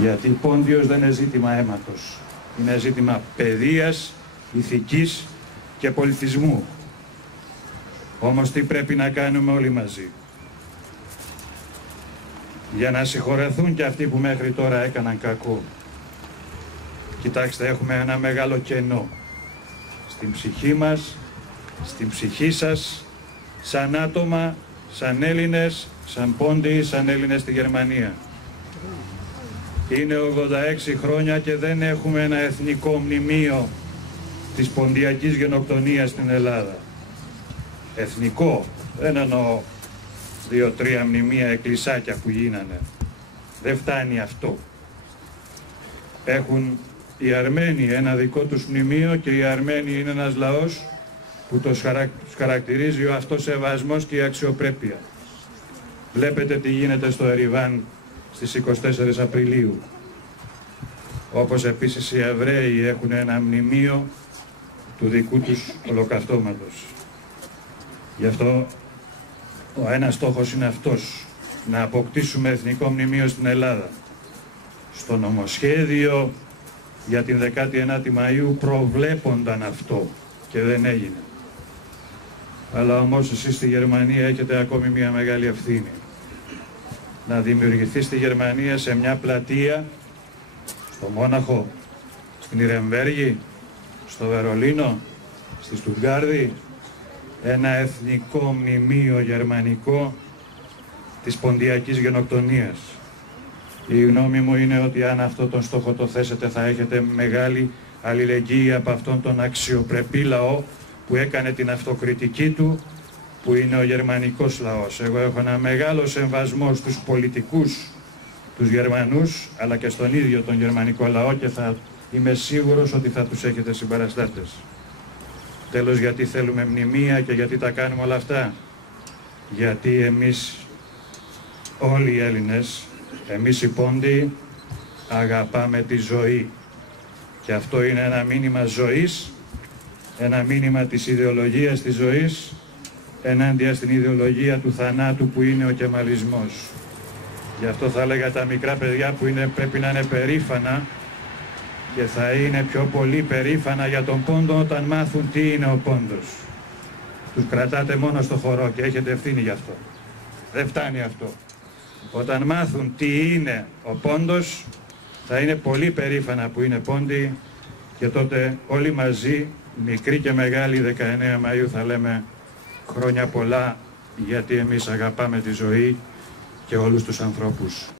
Γιατί Πόντιος δεν είναι ζήτημα αίματος. Είναι ζήτημα παιδείας, ηθικής και πολιτισμού. Όμως τι πρέπει να κάνουμε όλοι μαζί? Για να συγχωρεθούν και αυτοί που μέχρι τώρα έκαναν κακό. Κοιτάξτε, έχουμε ένα μεγάλο κενό στην ψυχή μας, στην ψυχή σας, σαν άτομα, σαν Έλληνες, σαν Πόντιοι, σαν Έλληνες στη Γερμανία. Είναι 86 χρόνια και δεν έχουμε ένα εθνικό μνημείο της ποντιακής γενοκτονίας στην Ελλάδα. Εθνικό, δεν εννοώ 2-3 μνημεία εκκλησάκια που γίνανε. Δεν φτάνει αυτό. Έχουν οι Αρμένοι ένα δικό τους μνημείο και οι Αρμένοι είναι ένας λαός που τους χαρακτηρίζει ο αυτοσεβασμός και η αξιοπρέπεια. Βλέπετε τι γίνεται στο Εριβάν στις 24 Απριλίου. Όπως επίσης οι Εβραίοι έχουν ένα μνημείο του δικού τους ολοκαυτώματος. Γι' αυτό ο ένας στόχος είναι αυτός, να αποκτήσουμε εθνικό μνημείο στην Ελλάδα. Στο νομοσχέδιο για την 19η Μαΐου προβλέπονταν αυτό και δεν έγινε. Αλλά όμως εσείς στη Γερμανία έχετε ακόμη μια μεγάλη ευθύνη. Να δημιουργηθεί στη Γερμανία σε μια πλατεία, στο Μόναχο, στην Ιρεμβέργη, στο Βερολίνο, στη Στουτγκάρδη, ένα εθνικό μνημείο γερμανικό της ποντιακής γενοκτονίας. Η γνώμη μου είναι ότι αν αυτό τον στόχο το θέσετε θα έχετε μεγάλη αλληλεγγύη από αυτόν τον αξιοπρεπή λαό που έκανε την αυτοκριτική του, που είναι ο γερμανικός λαός. Εγώ έχω ένα μεγάλο σεμβασμό στους πολιτικούς, τους Γερμανούς, αλλά και στον ίδιο τον γερμανικό λαό και θα είμαι σίγουρος ότι θα τους έχετε συμπαραστάτες. Τέλος, γιατί θέλουμε μνημεία και γιατί τα κάνουμε όλα αυτά? Γιατί εμείς όλοι οι Έλληνες, εμείς οι Πόντιοι, αγαπάμε τη ζωή. Και αυτό είναι ένα μήνυμα ζωής, ένα μήνυμα της ιδεολογίας της ζωής, ενάντια στην ιδεολογία του θανάτου που είναι ο κεμαλισμός. Γι' αυτό θα έλεγα τα μικρά παιδιά που πρέπει να είναι περήφανα και θα είναι πιο πολύ περήφανα για τον Πόντο όταν μάθουν τι είναι ο Πόντος. Τους κρατάτε μόνο στο χορό και έχετε ευθύνη γι' αυτό. Δεν φτάνει αυτό. Όταν μάθουν τι είναι ο Πόντος, θα είναι πολύ περήφανα που είναι Πόντιοι και τότε όλοι μαζί, μικροί και μεγάλοι, 19 Μαΐου θα λέμε χρόνια πολλά, γιατί εμείς αγαπάμε τη ζωή και όλους τους ανθρώπους.